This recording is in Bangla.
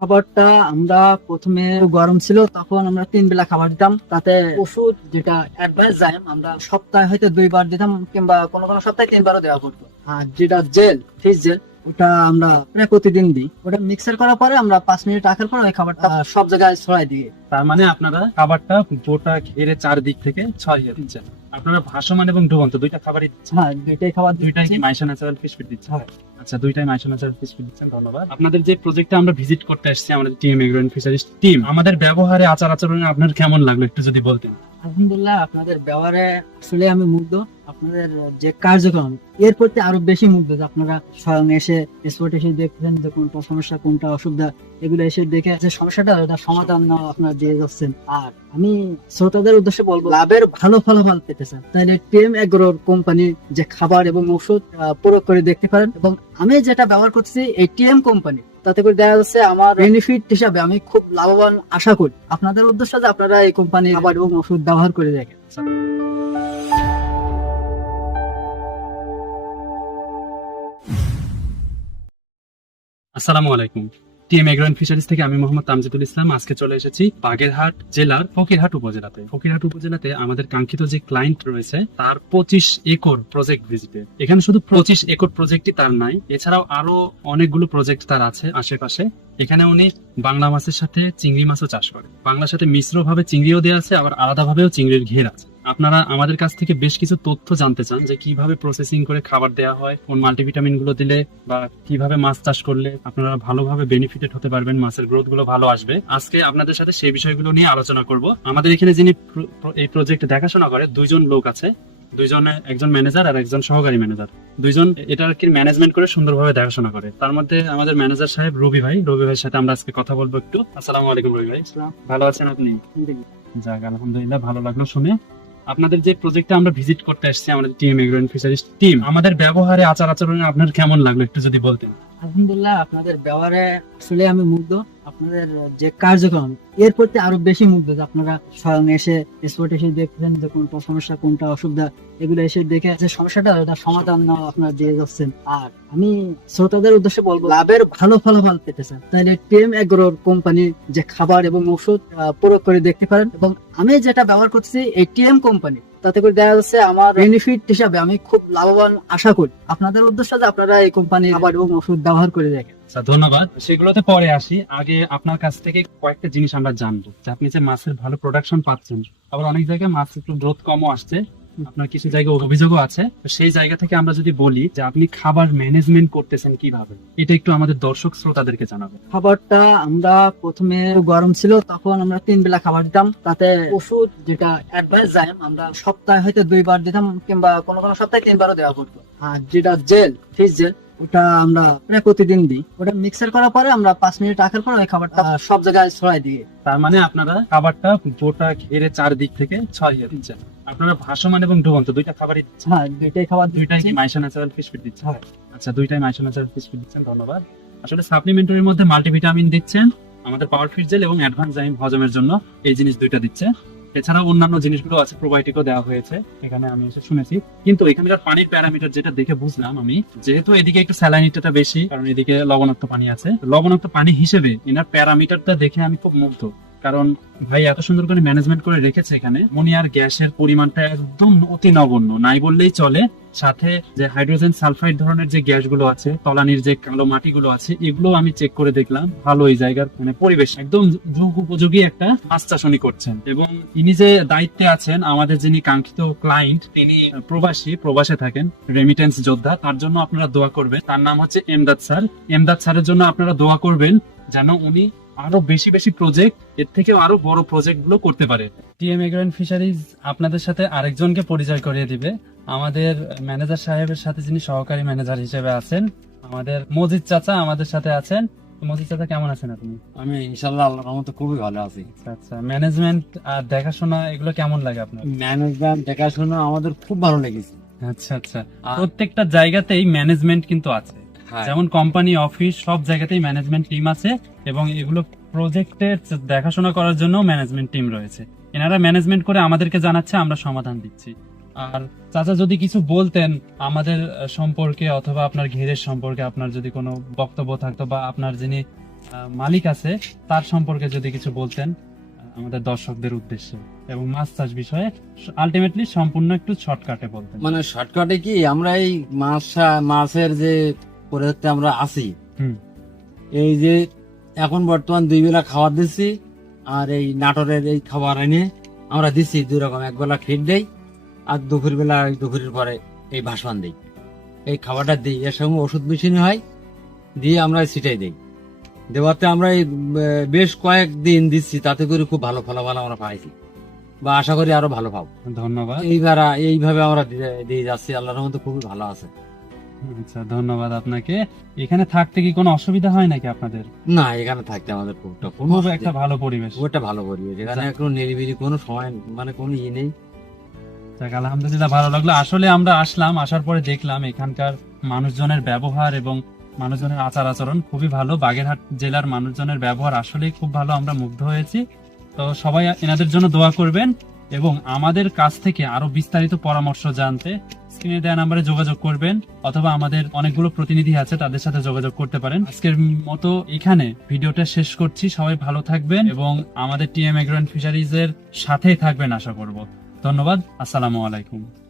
খাবারটা আমরা প্রথমে গরম ছিল, তখন আমরা তিন বেলা খাবার দিতাম। তাতে ওষুধ যেটা অ্যাডভাইস যায় আমরা সপ্তাহে হয়তো দুইবার দিতাম, কিংবা কোনো কোনো সপ্তাহে তিনবারও দেওয়া করতো। আর যেটা জেল ফিস জেল ওটা আমরা প্রায় প্রতিদিন দিই। ওটা মিক্সার করার পরে আমরা পাঁচ মিনিট রাখার পর ওই খাবারটা সব জায়গায় ছড়াই দিই। তার মানে আপনারা খাবারটা গোটা ঘিরে চারদিক থেকে ছড়িয়ে দিচ্ছেন। আপনারা ভাসমান এবং ডুবন্ত দুইটা খাবারই হ্যাঁ দুইটাই খাবার দুইটাই কি দিচ্ছি। মাইশা ন্যাচারাল ফিশ ফিড দিচ্ছেন? হ্যাঁ। আচ্ছা দুইটাই মাইশা ন্যাচারাল ফিশ ফিড দিচ্ছেন ধন্যবাদ। আপনাদের যে প্রজেক্টটা আমরা ভিজিট করতে আসছি আমাদের টিম এগ্রোন ফিশারিজ টিম আমাদের ব্যবহারে আচার আচরণে আপনার কেমন লাগল একটু যদি বলতেন? আলহামদুলিল্লাহ আপনাদের ব্যবহারে আসলে আমি মুগ্ধ। আপনাদের যে কার্যক্রম এর প্রতি আরও বেশি মুগ্ধ যে আপনারা স্বয়ং এসে স্পট এসে দেখছেন যে কোনটা সমস্যা কোনটা অসুবিধা এগুলো এসে দেখে যে সমস্যাটা ওটা সমাধান আপনারা দিয়ে যাচ্ছেন। আর আমি শ্রোতাদের উদ্দেশ্যে বলব লাভের ভালো ফলাফল পেতে চান তাহলে টিএম এগ্রোর কোম্পানি যে খাবার এবং ওষুধ প্রয়োগ করে দেখতে পারেন এবং আমি যেটা ব্যবহার করছি এই টিএম কোম্পানি। তাতে করে দেখা যাচ্ছে আমার বেনিফিট হিসাবে আমি খুব লাভবান আশা করি। আপনাদের উদ্দেশ্য যে আপনারা এই কোম্পানির খাবার এবং ওষুধ ব্যবহার করে দেখেন। আসসালামু আলাইকুম। টিএম ফিশারিজ থেকে আমি মোহাম্মদ তামজিদুল ইসলাম। আজকে চলে এসেছি বাগেরহাট জেলার ফকিরহাট উপজেলাতে। ফকিরহাট উপজেলাতে আমাদের কাঙ্ক্ষিত যে ক্লায়েন্ট রয়েছে, তার পঁচিশ একর প্রজেক্ট ভিজিটে এখানে শুধু পঁচিশ একর প্রজেক্টই তার নাই, এছাড়াও আরও অনেকগুলো প্রজেক্ট তার আছে আশেপাশে। এখানে উনি বাংলা মাছের সাথে চিংড়ি মাছও চাষ করে বাংলার সাথে মিশ্র ভাবে চিংড়িও দেওয়া আছে, আবার আলাদাভাবেও চিংড়ির ঘের আছে। আপনারা আমাদের কাছ থেকে বেশ কিছু তথ্য জানতে চান যে কীভাবে প্রসেসিং করে খাবার দেওয়া হয় কোন মাল্টিভিটামিনগুলো দিলে বা কীভাবে মাছ চাষ করলে আপনারা ভালোভাবে বেনিফিটেড হতে পারবেন মাছের গ্রোথগুলো ভালো আসবে। আজকে আপনাদের সাথে সেই বিষয়গুলো নিয়ে আলোচনা করব। আমাদের এখানে যিনি এই প্রজেক্ট দেখাশোনা করে দুইজন লোক আছে। দুইজনে একজন ম্যানেজার আর একজন সহকারী ম্যানেজার দুইজন এটা আর কি ম্যানেজমেন্ট করে সুন্দরভাবে দেখাশোনা করে। তার মধ্যে আমাদের ম্যানেজার সাহেব রবি ভাই। রবি ভাইয়ের সাথে আমরা আজকে কথা বলব একটু। আসসালামু আলাইকুম রবি ভাই। ভালো আছেন আপনি? যাক আলহামদুলিল্লাহ ভালো লাগল শুনে। আপনাদের যে প্রজেক্টটা আমরা ভিজিট করতে আসছি আমাদের টিম এগ্রো ফিশারিস্ট টিম আমাদের ব্যবহারে আচার আচরণে আপনার কেমন লাগল একটু যদি বলতেন? আলহামদুলিল্লাহ, আপনাদের ব্যবহারে আসলে আমি মুগ্ধ। আপনাদের যে কার্যক্রম, এর প্রতি আরও বেশি মুগ্ধ যে আপনারা স্বয়ং এসে স্পট এসে দেখছেন যে কোনটা সমস্যা, কোনটা অসুবিধা, এগুলো এসে দেখে যে সমস্যাটা, ওটা সমাধান আপনারা দিয়ে যাচ্ছেন। আর আমি শ্রোতাদের উদ্দেশ্যে বলব, লাভের ভালো ফলাফল পেতে চান। তাহলে টিএম এগ্রোর কোম্পানি যে খাবার এবং ওষুধ প্রয়োগ করে দেখতে পারেন। এবং আমি যেটা ব্যবহার করছি এই টিএম কোম্পানি তাতে করে দেখা যাচ্ছে আমার বেনিফিট হিসাবে আমি খুব লাভবান আশা করি। আপনাদের উদ্দেশ্য যে আপনারা এই কোম্পানির আবার এবং ওষুধ ব্যবহার করে দেখেন। আচ্ছা ধন্যবাদ। সেগুলোতে পরে আসি। আগে আপনার কাছ থেকে কয়েকটা জিনিস আমরা জানব। যে আপনি যে মাছের ভালো প্রোডাকশন পাচ্ছেন আবার অনেক জায়গায় মাছ একটু গ্রোথ কমও আসছে। আপনার কিছু জায়গায় অভিযোগও আছে। সেই জায়গা থেকে আমরা যদি বলি যে আপনি খাবার ম্যানেজমেন্ট করতেছেন কীভাবে, এটা একটু আমাদের দর্শক শ্রোতাদেরকে জানাবেন খাবারটা আমরা প্রথমে গরম ছিল, তখন আমরা তিন বেলা খাবার দিতাম। তাতে ওষুধ যেটা অ্যাডভাইস যায়, আমরা সপ্তাহে হয়তো দুইবার দিতাম কিংবা কোনো কোনো সপ্তাহে তিনবারও দেওয়া করতো আর যেটা জেল ফিস জেল ওটা আমরা প্রায় প্রতিদিন দিই। ওটা মিক্সার করার পরে আমরা পাঁচ মিনিট রাখার পর ওই খাবারটা সব জায়গায় ছড়াই দিই। তার মানে আপনারা খাবারটা গোটা ঘিরে চারদিক থেকে ছড়িয়ে দিচ্ছেন। আপনারা ভাসমান এবং ডুবন্ত দুইটা খাবারই দিচ্ছেন। হ্যাঁ দুইটাই খাবার দুইটাই কি মাইশা ন্যাচারাল ফিশ ফিড দিচ্ছেন? হ্যাঁ। আচ্ছা দুইটাই মাইশা ন্যাচারাল ফিশ ফিড দিচ্ছেন ধন্যবাদ। আসলে সাপ্লিমেন্টারির মধ্যে মাল্টিভিটামিন দিচ্ছেন। আমাদের পাওয়ার ফিট জেল এবং অ্যাডভান্স জাইম হজমের জন্য এই জিনিস দুইটা দিচ্ছে এছাড়াও অন্যান্য জিনিসগুলো আছে প্রোবায়োটিকও দেওয়া হয়েছে, এখানে আমি এসে শুনেছি। কিন্তু এখানকার পানির প্যারামিটার যেটা দেখে বুঝলাম আমি, যেহেতু এদিকে একটু স্যালাইনিটা বেশি, কারণ এদিকে লবণাক্ত পানি আছে, লবণাক্ত পানি হিসেবে এনার প্যারামিটারটা দেখে আমি খুব মুগ্ধ। কারণ ভাই এত সুন্দর করে ম্যানেজমেন্ট করে রেখেছে এখানে। মনিয়ার গ্যাসের পরিমাণটা একদম অতি নগণ্য। নাই বললেই চলে। সাথে যে হাইড্রোজেন সালফাইড ধরনের যে গ্যাসগুলো আছে, তলানির যে কালো মাটিগুলো আছে, এগুলো আমি চেক করে দেখলাম। ভালো এই জায়গার মানে পরিবেশ। একদম যুগ উপযোগী একটা মাছ চাষনি করছেন। এবং ইনি যে দায়িত্বে আছেন, আমাদের যিনি কাঙ্ক্ষিত ক্লায়েন্ট তিনি প্রবাসী, প্রবাসে থাকেন রেমিটেন্স যোদ্ধা, তার জন্য আপনারা দোয়া করবেন। তার নাম হচ্ছে এমদাদ স্যার। এমদাদ স্যারের জন্য আপনারা দোয়া করবেন, যেন উনি আরও বেশি বেশি প্রজেক্ট এর থেকে আরও বড় প্রজেক্টগুলো করতে পারে। টিএম এগ্রেন ফিশারিজ আপনাদের সাথে আরেকজনকে পরিচয় করিয়ে দিবে। আমাদের ম্যানেজার সাহেবের সাথে যিনি সহকারী ম্যানেজার হিসেবে আছেন আমাদের মজিদ চাচা আমাদের সাথে আছেন। মজিদ চাচা কেমন আছেন আপনি? আমি ইনশাল্লাহ আল্লাহর রহমতে খুবই ভালো আছি। আচ্ছা আচ্ছা। ম্যানেজমেন্ট আর দেখাশোনা এগুলো কেমন লাগে আপনার? ম্যানেজমেন্ট দেখাশোনা আমাদের খুব ভালো লেগেছে। আচ্ছা আচ্ছা। প্রত্যেকটা জায়গাতেই ম্যানেজমেন্ট কিন্তু আছে। হ্যাঁ, যেমন কোম্পানি অফিস সব জায়গাতেই ম্যানেজমেন্ট টিম আছে। এবং এগুলো প্রজেক্টের দেখাশোনা করার জন্য ম্যানেজমেন্ট টিম রয়েছে। এনারা ম্যানেজমেন্ট করে আমাদেরকে জানাচ্ছে আমরা সমাধান দিচ্ছি। আর চাচা যদি কিছু বলতেন আমাদের সম্পর্কে অথবা আপনার ঘেরের সম্পর্কে আপনার যদি কোনো বক্তব্য থাকতো বা আপনার যিনি মালিক আছে তার সম্পর্কে যদি কিছু বলতেন আমাদের দর্শকদের উদ্দেশ্যে এবং মাছ চাষ বিষয়ে আলটিমেটলি সম্পূর্ণ একটু শর্টকাটে বলতেন। মানে শর্টকাটে কি আমরা এই মাছ মাছের যে পরিবর্তে আমরা আছি। এই যে এখন বর্তমান দুই বেলা খাবার দিচ্ছি আর এই নাটোরের এই খাবার এনে আমরা দিচ্ছি দুই রকম এক বেলা ফিট দেই আর দুপুর বেলা দুপুরের পরে এই ভাসমান দেই। এই খাবারটা দিই এর সঙ্গে ওষুধ মেশিনে হয় দিয়ে আমরা ছিটাই দেই। দেওয়াতে আমরা এই বেশ কয়েকদিন দিচ্ছি তাতে করে খুব ভালো ফলাফল আমরা পাইছি বা আশা করি আরও ভালো পাবো। ধন্যবাদ। এইবার এইভাবে আমরা দিয়ে যাচ্ছি আল্লাহর মধ্যে খুবই ভালো আছে। আচ্ছা ধন্যবাদ আপনাকে। এখানে থাকতে কি কোনো অসুবিধা হয় নাকি আপনাদের? না এখানে থাকতে আমাদের খুব একটা কোনো খুব একটা ভালো পরিবেশ। একটা ভালো পরিবেশ। এখানে আচ্ছা। কোনো নিরিবিলি কোনো সময় মানে কোনো ইয়ে নেই। যাক আলহামদুলিল্লাহ ভালো লাগল। আসলে আমরা আসলাম আসার পরে দেখলাম এখানকার মানুষজনের ব্যবহার এবং মানুষজনের আচার আচরণ খুবই ভালো। বাগেরহাট জেলার মানুষজনের ব্যবহার আসলেই খুব ভালো আমরা মুগ্ধ হয়েছি। তো সবাই এনাদের জন্য দোয়া করবেন। এবং আমাদের কাছ থেকে আরও বিস্তারিত পরামর্শ জানতে স্ক্রিনে দেওয়া নাম্বারে যোগাযোগ করবেন, অথবা আমাদের অনেকগুলো প্রতিনিধি আছে, তাদের সাথে যোগাযোগ করতে পারেন। আজকের মতো এখানে ভিডিওটা শেষ করছি। সবাই ভালো থাকবেন এবং আমাদের টিএম এগ্রো ফিশারিজ এর সাথেই থাকবেন, আশা করব। ধন্যবাদ। আসসালামু আলাইকুম।